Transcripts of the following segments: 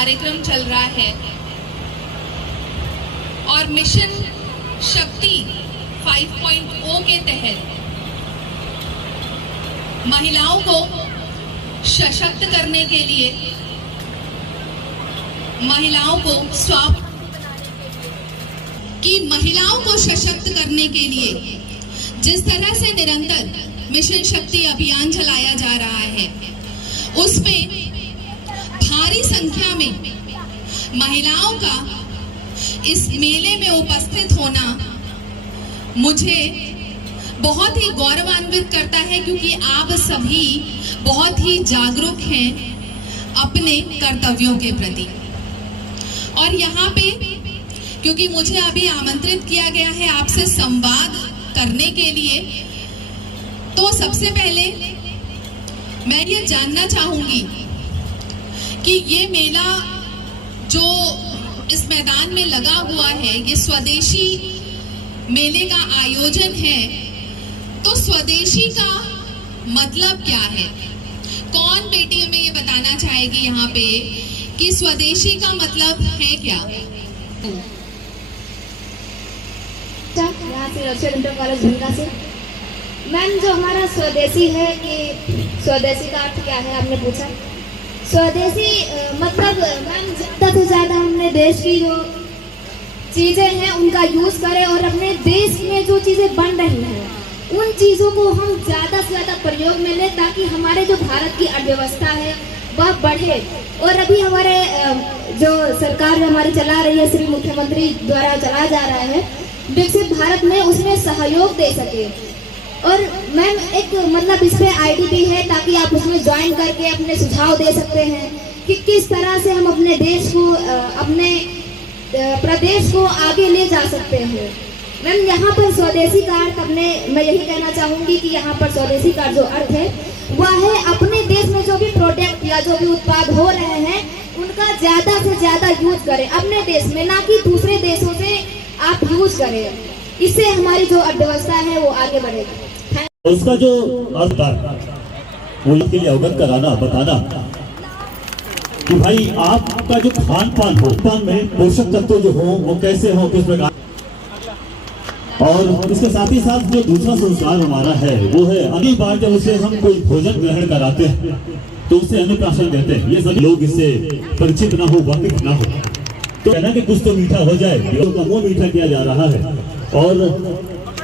कार्यक्रम चल रहा है और मिशन शक्ति 5.0 के तहत महिलाओं को सशक्त करने के लिए, महिलाओं को महिलाओं को सशक्त करने के लिए जिस तरह से निरंतर मिशन शक्ति अभियान चलाया जा रहा है, उसमें भारी संख्या में महिलाओं का इस मेले में उपस्थित होना मुझे बहुत ही गौरवान्वित करता है, क्योंकि आप सभी बहुत ही जागरूक हैं अपने कर्तव्यों के प्रति। और यहाँ पे क्योंकि मुझे अभी आमंत्रित किया गया है आपसे संवाद करने के लिए, तो सबसे पहले मैं ये जानना चाहूंगी कि ये मेला जो इस मैदान में लगा हुआ है, ये स्वदेशी मेले का आयोजन है, तो स्वदेशी का मतलब क्या है? कौन बेटी हमें ये बताना चाहेगी यहाँ पे कि स्वदेशी का मतलब है क्या? यहाँ से रक्षा इंटर कॉलेज भूमिका से मैम, जो हमारा स्वदेशी है, कि स्वदेशी का अर्थ क्या है आपने पूछा। स्वदेशी मतलब मैम, ज़्यादा से ज़्यादा हमने देश की जो चीज़ें हैं उनका यूज़ करें और अपने देश में जो चीज़ें बन रही हैं उन चीज़ों को हम ज़्यादा से ज़्यादा प्रयोग में लें, ताकि हमारे जो भारत की अर्थव्यवस्था है वह बढ़े। और अभी हमारे जो सरकार हमारी चला रही है, श्री मुख्यमंत्री द्वारा चलाया जा रहा है विकसित भारत में, उसमें सहयोग दे सके। और मैम एक मतलब इस पे आईडी भी है, ताकि आप उसमें ज्वाइन करके अपने सुझाव दे सकते हैं कि किस तरह से हम अपने देश को, अपने प्रदेश को आगे ले जा सकते हैं। मैम यहाँ पर स्वदेशी का अर्थ मैं यही कहना चाहूँगी कि यहाँ पर स्वदेशी का जो अर्थ है वह है अपने देश में जो भी प्रोडक्ट या जो भी उत्पाद हो रहे हैं उनका ज़्यादा से ज़्यादा यूज करें अपने देश में, ना कि दूसरे देशों से आप यूज करें। इससे हमारी जो अर्थव्यवस्था है वो आगे बढ़ेगी। उसका जो अर्थ है वो इसके लिए अवगत कराना, बताना कि भाई आपका जो खान पान हो, खान में पोषक तत्व जो हो वो कैसे हो, किस प्रकार। और इसके साथ ही साथ जो दूसरा संस्कार हमारा है वो है, अगली बार जब उसे हम कोई भोजन ग्रहण कराते हैं तो उसे अन्नप्राशन कहते हैं। ये सभी लोग इससे परिचित ना हो, वाकिफ ना हो, तो कहना कि कुछ तो मीठा हो जाए, का मुंह मीठा किया जा रहा है। और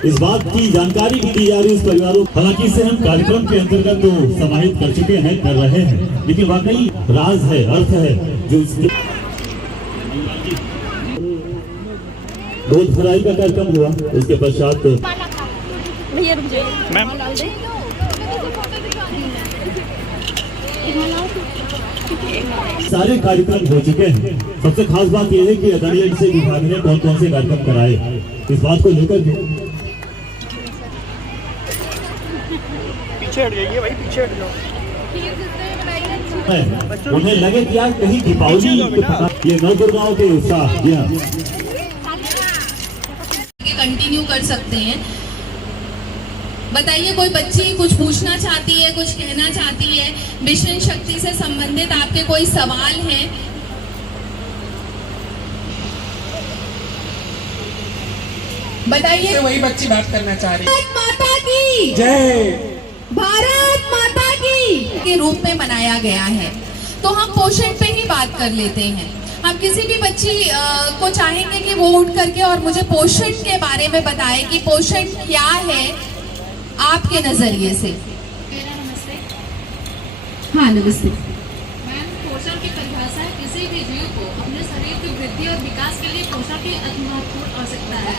इस बात की जानकारी भी दी जा रही है इस परिवारों। हालांकि इसे हम कार्यक्रम के अंतर्गत तो समाहित कर चुके हैं, कर रहे हैं, लेकिन वाकई राज है, अर्थ है जो इसके दूध भराई का कार्यक्रम हुआ। उसके पश्चात सारे कार्यक्रम हो चुके हैं। सबसे खास बात यह है कि आदरणीय से विभाग ने कौन कौन से कार्यक्रम कराए, इस बात को लेकर पीछे हट जाइए भाई, पीछे हट जाओ। उन्हें लगे कि यार कहीं दीपावली ये नवदुर्गाओं के उत्साह कंटिन्यू कर सकते हैं। बताइए, कोई बच्ची कुछ पूछना चाहती है, कुछ कहना चाहती है, मिशन शक्ति से संबंधित आपके कोई सवाल हैं? बताइए। वही बच्ची बात करना चाह रही है। भारत माता की जय, भारत माता की के रूप में मनाया गया है। तो हम पोषण पे ही बात कर लेते हैं। हम किसी भी बच्ची को चाहेंगे कि वो उठ करके और मुझे पोषण के बारे में बताए कि पोषण क्या है आपके नजरिए से। नमस्ते। हाँ नमस्ते मैम, पोषण की परिभाषा है किसी भी जीव को अपने शरीर की वृद्धि और विकास के लिए पोषण की अति महत्वपूर्ण आवश्यकता है।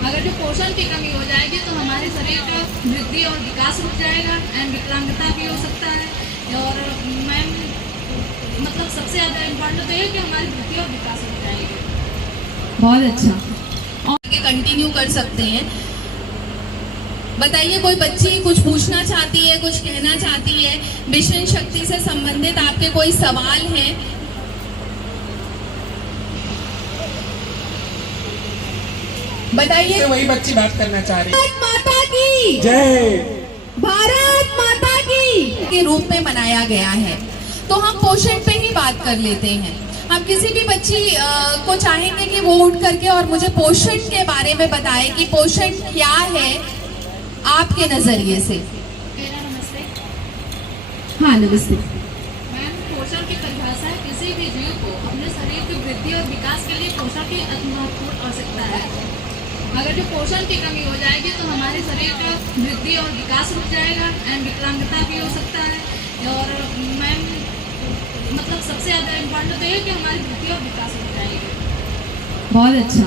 अगर जो पोषण की कमी हो जाएगी तो हमारे शरीर का वृद्धि और विकास रुक जाएगा एंड विकलांगता भी हो सकता है। और मैम मतलब सबसे ज़्यादा इम्पोर्टेंट तो ये कि हमारी वृद्धि और विकास रुक जाएगी। बहुत अच्छा, आगे कंटिन्यू कर सकते हैं। बताइए, कोई बच्ची कुछ पूछना चाहती है, कुछ कहना चाहती है, मिशन शक्ति से संबंधित आपके कोई सवाल हैं? बताइए। वही बच्ची बात करना चाह रही है। भारत माता की जय, भारत माता की के रूप में मनाया गया है। तो हम पोषण पे ही बात कर लेते हैं। हम किसी भी बच्ची को चाहेंगे कि वो उठ करके और मुझे पोषण के बारे में बताए कि पोषण क्या है आपके नजरिए से। मेरा नमस्ते हाँ नमस्ते। मैम, पोषण की परिभाषा है किसी भी जीव को अपने शरीर की वृद्धि और विकास के लिए पोषण की अति महत्वपूर्ण आवश्यकता है। अगर जो पोषण की कमी हो जाएगी तो हमारे शरीर का वृद्धि और विकास रुक जाएगा एंड विकलांगता भी हो सकता है। और मैम मतलब सबसे ज़्यादा इम्पोर्टेंट तो ये है कि हमारी वृद्धि और विकास रुक जाएगी। बहुत अच्छा।